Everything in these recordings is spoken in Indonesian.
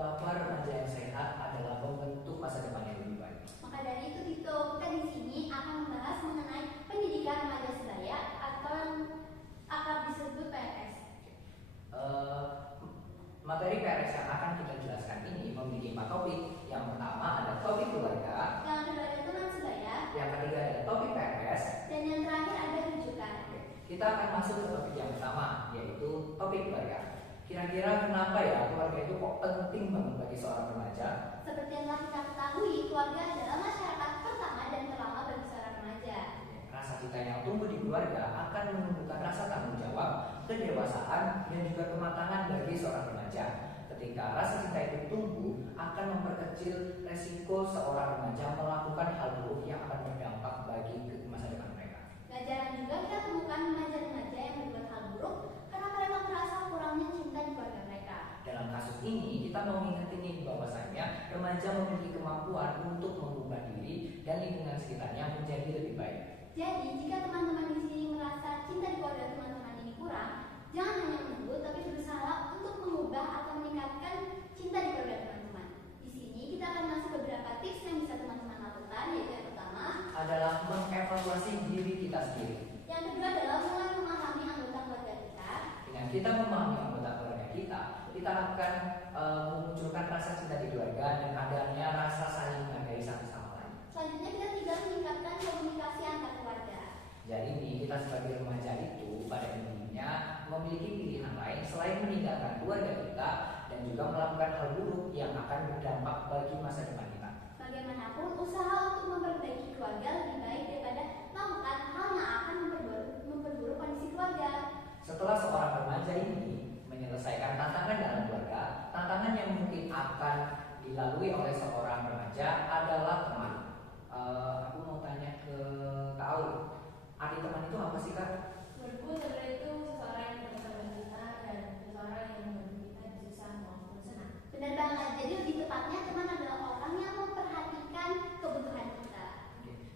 bahwa remaja yang sehat adalah membentuk masa depan yang lebih baik. Maka dari itu Tito, kita di sini akan membahas mengenai pendidikan remaja sebaya atau yang akrab disebut PRS. Materi PRS yang akan kita jelaskan ini memiliki 4 topik. Yang pertama ada topik keluarga, Yang kedua ada teman sebaya, yang ketiga ada topik PRS, dan yang terakhir ada rujukan. Kita akan masuk ke topik yang pertama, yaitu topik keluarga. Kira-kira kenapa ya keluarga itu kok penting banget bagi seorang remaja? Seperti yang telah kita ketahui, keluarga adalah masyarakat pertama dan terlama bagi seorang remaja. Rasa cinta yang tumbuh di keluarga akan menumbuhkan rasa tanggung jawab, kedewasaan, dan juga kematangan bagi seorang remaja. Ketika rasa cinta itu tumbuh, akan memperkecil resiko seorang remaja melakukan hal buruk yang akan berdampak bagi masa depan mereka. Gak jarang juga kita temukan remaja-remaja yang berbuat hal buruk karena mereka merasa kurangnya cinta di keluarga mereka. Dalam kasus ini, kita mau mengingatkan bahwasanya remaja memiliki kemampuan untuk mengubah diri dan lingkungan sekitarnya menjadi lebih baik. Jadi, jika teman-teman di sini merasa cinta di keluarga teman-teman ini kurang, jangan hanya menunggu, tapi berusaha untuk mengubah atau meningkatkan cinta di keluarga teman-teman. Di sini kita akan masuk beberapa tips yang bisa teman-teman lakukan, yaitu yang pertama adalah mengevaluasi diri kita sendiri. Yang kedua adalah mulai memahami anggota keluarga kita. Dengan kita memahami anggota keluarga kita akan memunculkan rasa cinta di keluarga dan adanya rasa saling menghargai satu sama lain. Selanjutnya kita juga meningkatkan komunikasi antar keluarga. Jadi ini kita sebagai remaja itu pada intinya memiliki pilihan lain selain meninggalkan keluarga kita dan juga melakukan hal buruk yang akan berdampak bagi masa depan kita. Bagaimanapun, usaha untuk memperbaiki keluarga lebih baik daripada melakukan hal yang akan memperburuk kondisi keluarga. Setelah seorang remaja ini menyelesaikan tantangan dalam keluarga, tantangan yang mungkin akan dilalui oleh seorang remaja adalah teman. Aku mau tanya ke Kak Aul, arti teman itu apa sih Kak? Menurutku teman itu seseorang yang bersahabat kita dan seseorang yang membantu kita di susah maupun senang. Benar banget, jadi lebih tepatnya teman adalah orang yang memperhatikan kebutuhan kita.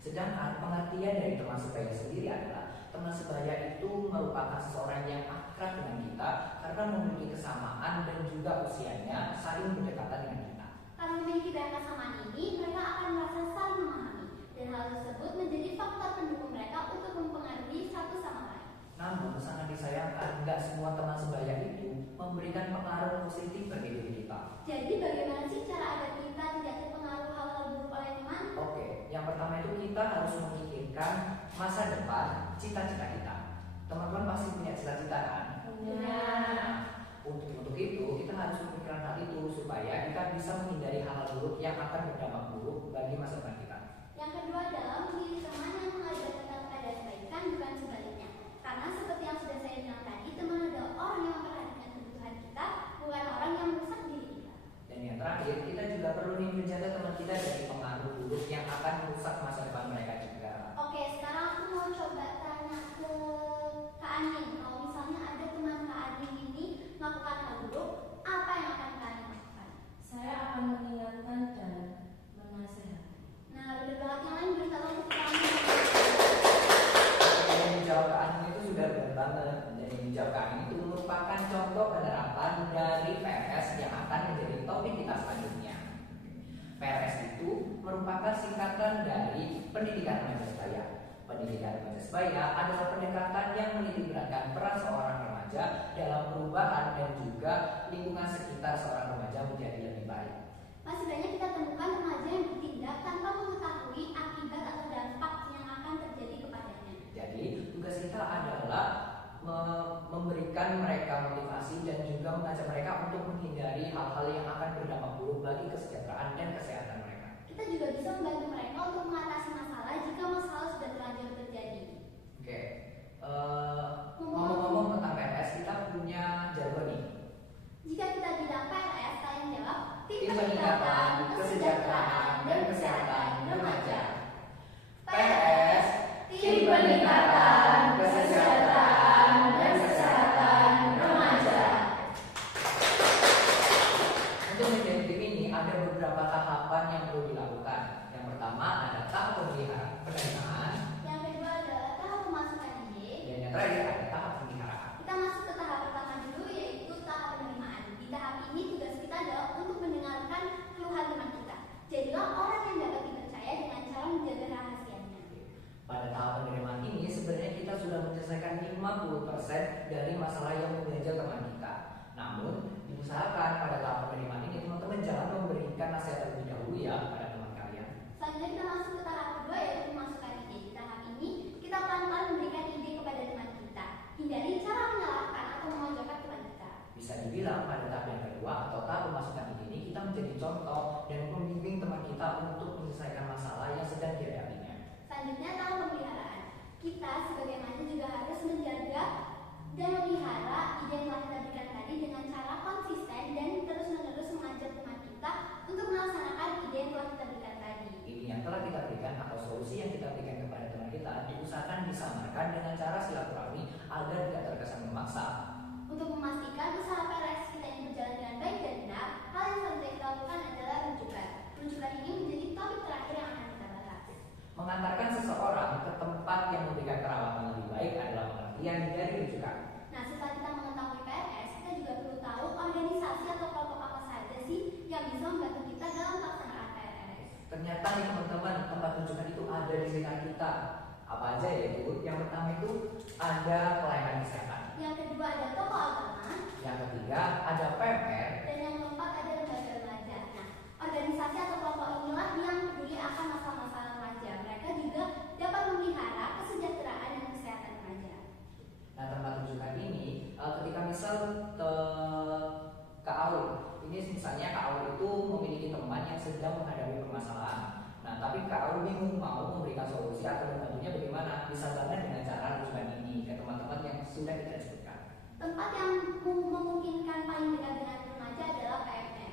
Sedangkan pengertian dari teman sebaya sendiri adalah teman sebaya itu merupakan seseorang yang akrab dengan kita karena memiliki kesamaan dan juga usianya saling berdekatan dengan kita. Karena memiliki banyak kesamaan ini, mereka akan merasa saling memahami dan hal tersebut menjadi faktor pendukung mereka untuk mempengaruhi satu sama lain. Namun sangat disayangkan tidak semua teman sebaya itu memberikan pengaruh positif bagi diri kita. Jadi bagaimana sih cara agar kita tidak terpengaruh hal-hal buruk oleh teman? Oke, yang pertama itu kita harus memikirkan masa depan, cita-cita kita. Teman-teman pasti punya cita-cita kan? Nah, untuk itu kita harus memikirkan hal itu supaya kita bisa menghindari hal-hal buruk yang akan berdampak buruk bagi masa depan kita. Yang kedua adalah memilih teman yang mengajak kita kepada kebaikan, bukan sebaliknya. Karena seperti yang sudah saya bilang tadi, teman adalah orang yang memperhatikan kebutuhan kita, bukan orang yang merusak diri kita. Dan yang terakhir, kita juga perlu nih menjaga teman kita dari pengaruh buruk yang akan merusak masa depan mereka juga. Oke, sekarang aku mau coba tanya ke Kak Anin. Kalau misalnya ada teman Kak Anin ini melakukan hal buruk, apa yang akan Kak Anin lakukan? Saya akan mengingatkan dan menasehati. Nah, benar banget, yang lain beritahu untuk Kak Anin. Yang dijawab Kak Anin itu sudah benar banget. Dan yang dijawab Kak Anin itu merupakan contoh penerapan dari PRS yang akan menjadi topik kita selanjutnya. PRS itu merupakan singkatan dari pendidikan remaja sebaya. Pendidikan remaja sebaya adalah pendekatan yang menitikberatkan peran seorang remaja dalam perubahan dan juga lingkungan sekitar seorang remaja menjadi lebih baik. Masih banyak kita temukan remaja yang bertindak tanpa mengetahui akibat atau dampak yang akan terjadi kepadanya. Jadi tugas kita adalah memberikan mereka motivasi dan juga mengajak mereka untuk menghindari hal-hal yang akan berdampak buruk bagi kesejahteraan dan kesehatan mereka. Kita juga bisa membantu mereka untuk mengatasi masalah jika masalah sudah terlanjur terjadi. Oke, ngomong-ngomong tentang PRS, kita punya jargon nih. Jika kita bilang PRS, kalian jawab Tim Peningkatan Kesejahteraan dan Kesehatan Remaja. PRS, Tim Peningkatan Kesejahteraan dan Kesehatan Remaja. Untuk menjadi tim ini ada beberapa tahapan yang perlu dilakukan. Yang pertama ada tahap penerimaan, Yang kedua adalah tahap pemasukan ide. dan yang terakhir ada tahap pemeliharaan. Kita masuk ke tahap pertama dulu, yaitu tahap penerimaan. Di tahap ini tugas kita adalah untuk mendengar menyelesaikan 50% dari masalah yang mengganjal teman kita. Namun, diusahakan pada tahap penerimaan ini teman-teman jangan memberikan nasihat terlebih dahulu ya pada teman kalian. Selanjutnya kita masuk ke tahap kedua, yaitu memasukkan ide. Di tahap ini kita pelan-pelan memberikan ide kepada teman kita. Hindari cara menyalahkan atau memojokkan teman kita. Bisa dibilang pada tahap yang kedua atau tahap memasukkan ide ini kita menjadi contoh dan membimbing teman kita untuk menyelesaikan masalah yang sedang dihadapinya. Selanjutnya tahap pemeliharaan. Kita sebagai remaja juga harus menjaga dan memelihara ide yang telah kita berikan tadi dengan cara konsisten dan terus-menerus mengajak teman kita untuk melaksanakan ide yang telah kita berikan tadi. Ide yang telah kita berikan atau solusi yang kita berikan kepada teman kita diusahakan disamarkan dengan cara silaturahmi agar tidak terkesan memaksa. Untuk memastikan usaha PRS kita ini berjalan dengan baik dan benar, hal yang selanjutnya kita lakukan adalah rujukan. Rujukan ini menjadi topik terakhir yang akan kita bahas. Mengantarkan seseorang ke tempat yang memberikan perawatan lebih baik adalah pengertian dari rujukan. Nah, setelah kita mengetahui PRS, kita juga perlu tahu organisasi atau kelompok apa saja sih yang bisa membantu kita dalam pelaksanaan PRS. Ternyata nih teman-teman, tempat rujukan itu ada di sekitar kita. Apa aja ya Bu? Yang pertama itu ada pelayanan kesehatan. Yang kedua ada toko agama. Yang ketiga ada PMR. Dan yang keempat ada lembaga remaja. Nah, organisasi atau kelompok inilah yang peduli akan masalah-masalah remaja. Mereka juga dapat memelihara kesejahteraan dan kesehatan remaja. Nah, tempat rujukan ini ketika misal Kak Aul, ini misalnya Kak Aul itu memiliki teman yang sedang menghadapi permasalahan. Nah, tapi Kak Aul bingung mau memberikan solusi atau membantunya bagaimana? Bisa banget dengan cara rujukan ini ke teman-teman yang sudah kita sebutkan. Tempat yang memungkinkan paling dekat dengan remaja adalah PMR.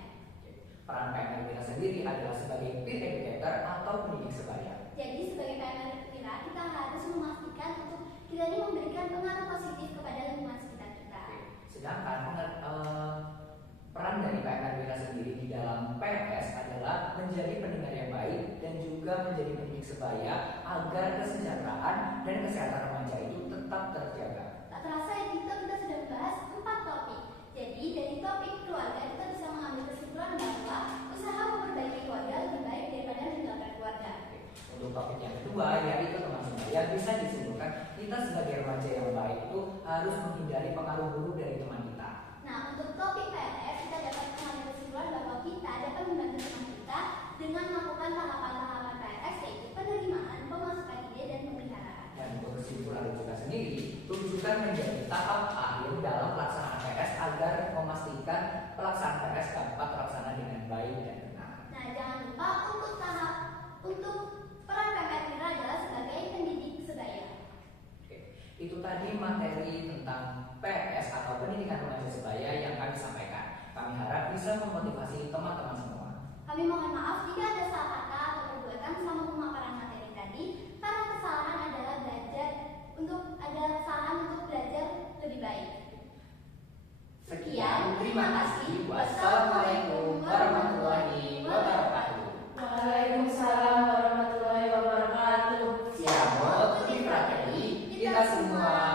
Peran PMR kita sendiri adalah sebagai peer educator atau pendidik sebaya. Jadi sebagai PMR kita harus memastikan untuk kita ini memberikan pengaruh positif kepada lingkungan sekitar kita. Sedangkan peran dari PMR kita sendiri di dalam PRS adalah menjadi pendengar yang baik dan juga menjadi pendidik sebaya agar kesejahteraan dan kesehatan remaja itu tetap terjaga. Tak terasa ya kita sudah membahas 4 topik. Jadi dari topik keluarga kita bisa mengambil kesimpulan bahwa usaha memperbaiki keluarga lebih baik daripada meninggalkan keluarga. Untuk topik yang kedua yaitu teman sebaya, bisa disimpulkan kita sebagai remaja yang baik itu harus menghindari pengaruh buruk dari teman kita. Nah, untuk topik PRS kita dapat mengambil kesimpulan bahwa kita dapat membantu teman kita dengan melakukan tahapan-tahapan PRS, yaitu penerimaan, pemasukan ide, dan pemeliharaan. Dan untuk kesimpulan rujukan sendiri, rujukan menjadi tahap akhir dalam pelaksanaan PRS agar memastikan pelaksanaan PRS dapat terlaksana dengan baik dan benar. Nah, jangan lupa untuk peran PMR kita adalah sebagai pendidik sebaya. Oke. Itu tadi materi tentang PRS atau pendidikan remaja sebaya yang kami sampaikan. Kami harap bisa memotivasi teman-teman semua. Kami mohon maaf jika ada salah kata atau perbuatan selama pemaparan materi tadi, karena kesalahan adalah kesalahan untuk belajar lebih baik. Sekian, terima kasih. Wassalamualaikum warahmatullahi wabarakatuh. Waalaikumsalam warahmatullahi wabarakatuh. Siamo tutti fratelli, kita semua